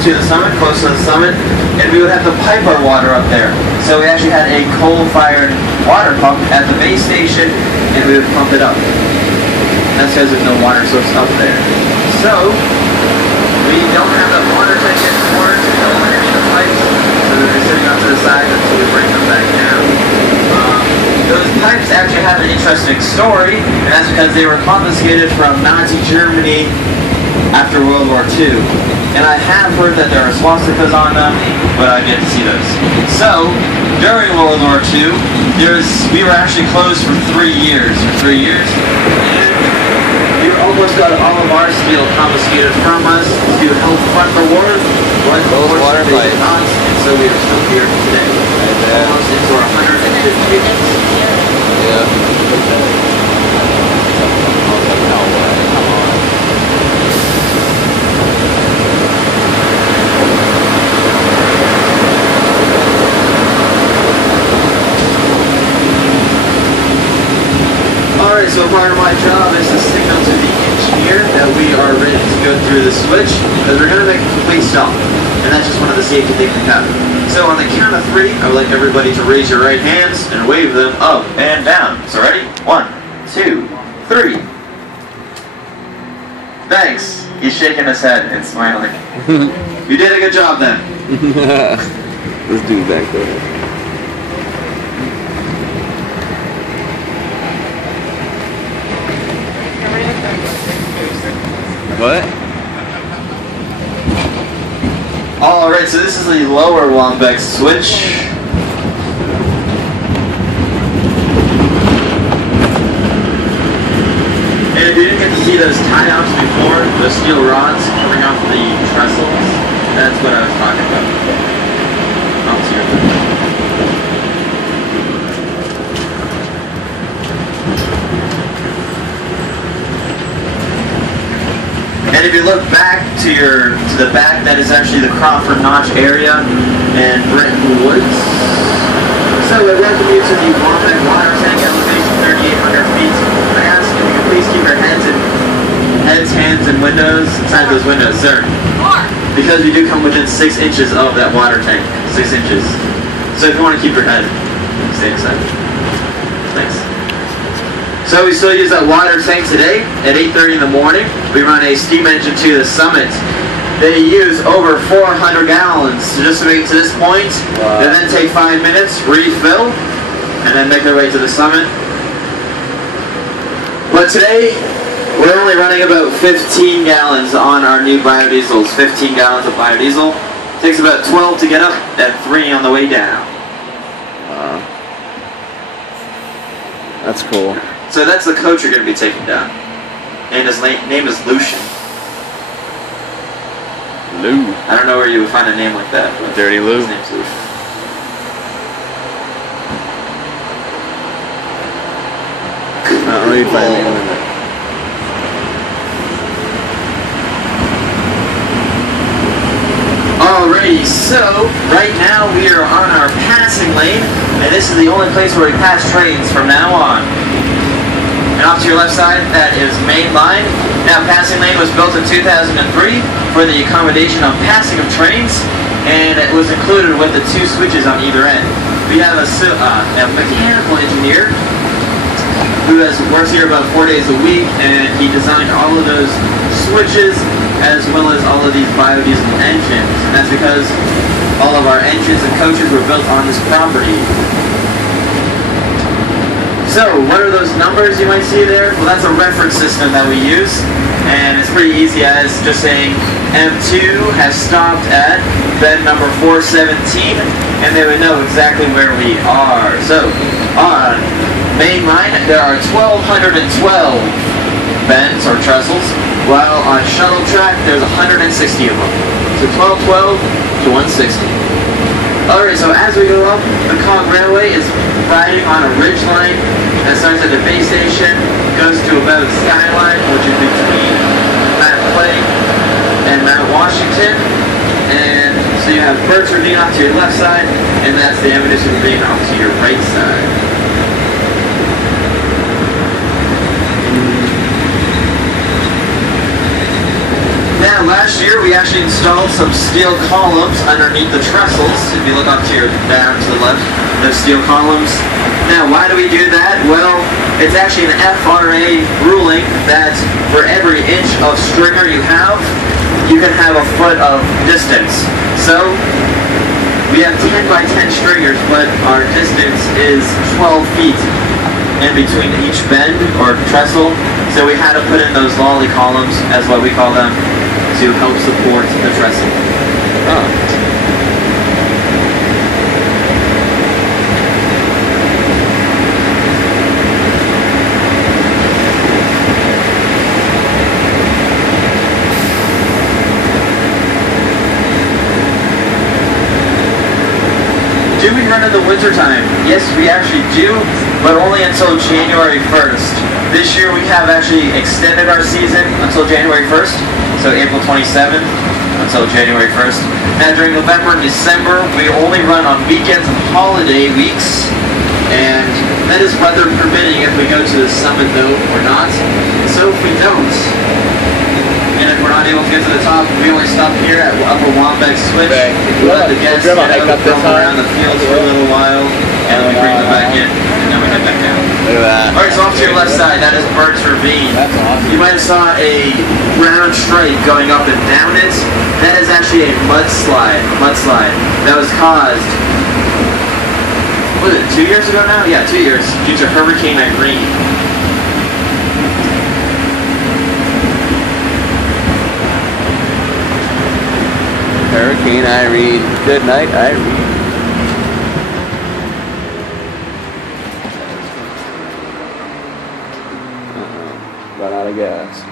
to the summit, close to the summit, and we would have to pipe our water up there. So we actually had a coal-fired water pump at the base station, and we would pump it up. That's because there's no water source up there. So we don't have that water tank anymore to go underneath the pipes, so they're sitting up to the side until we bring them back down. Those pipes actually have an interesting story, and that's because they were confiscated from Nazi Germany after World War II. And I have heard that there are swastikas on them, but I've yet to see those. So, during World War II, we were actually closed for 3 years. And we almost got all of our steel confiscated from us to help fund the war. But those water pipes. And so we are still here today. Almost into our 150 years. Yeah. Alright, so part of my job is to signal to the engineer that we are ready to go through the switch, because we're going to make a complete stop. And that's just one of the safety things we have. So on the count of 3, I would like everybody to raise your right hands and wave them up and down. So ready? 1, 2, 3. Thanks. He's shaking his head and smiling. You did a good job then. Let's do back there. What? Alright, so this is the lower Wombeck switch. And if you didn't get to see those tie-offs before, the steel rods coming off the trestles, that's what I was talking about. I'll see you. And if you look back to the back, that is actually the Crawford Notch area and Britton Woods. So we welcome you to the Wombeck water tank, elevation 3,800 feet. I ask if you can please keep your hands, hands, and windows inside those windows, sir. Because we do come within 6 inches of that water tank, 6 inches. So if you want to keep your head, stay inside. Thanks. So we still use that water tank today at 8:30 in the morning. We run a steam engine to the summit. They use over 400 gallons just to make it to this point. Wow. They then take 5 minutes, refill, and then make their way to the summit. But today, we're only running about 15 gallons on our new biodiesels. 15 gallons of biodiesel. Takes about 12 to get up and 3 on the way down. Wow. That's cool. So that's the coach you're going to be taking down. And his name is Lucian. Lou. I don't know where you would find a name like that. But Dirty Lou. His name's Lucian. Not really finding one of that. Alrighty, so right now we are on our passing lane, and this is the only place where we pass trains from now on. And off to your left side, that is main line. Now, passing lane was built in 2003 for the accommodation of passing of trains, and it was included with the 2 switches on either end. We have a mechanical engineer who works here about 4 days a week, and he designed all of those switches as well as all of these biodiesel engines. And that's because all of our engines and coaches were built on this property. So, what are those numbers you might see there? Well, that's a reference system that we use, and it's pretty easy as just saying M2 has stopped at bend number 417, and they would know exactly where we are. So, on main line, there are 1,212 bends or trestles, while on shuttle track, there's 160 of them. So 1212 to 160. Alright, so as we go up, the Cog Railway is riding on a ridge line that starts at the base station, goes to about Skyline, which is between Mount Clay and Mount Washington. And so you have Birch Ravine off to your left side, and that's the Ammunition Ravine off to your right side. Now, last year here we actually installed some steel columns underneath the trestles. If you look up to your down to the left, there's steel columns. Now, why do we do that? Well, it's actually an FRA ruling that for every inch of stringer you can have a foot of distance. So we have 10 by 10 stringers, but our distance is 12 feet in between each bend or trestle. So we had to put in those lolly columns, as what we call them, to help support the trestle. Oh. Do we run in the wintertime? Yes, we actually do, but only until January 1st. This year we have actually extended our season until January 1st, so April 27th until January 1st. Now during November and December, we only run on weekends and holiday weeks, and that is weather permitting if we go to the summit though or not. So if we don't, and if we're not able to get to the top, we only stop here at Upper Wombeck Switch. We let the guests go around the fields for a little while, and then we bring them back in, and then we head back down. Look at that. Alright, so off to your left side, that is Burt's Ravine. That's awesome. You might have saw a brown stripe going up and down it. That is actually a mudslide that was caused, what was it, 2 years ago now? Yeah, 2 years, due to Hurricane Irene. Hurricane Irene. Good night, Irene. Run out of gas.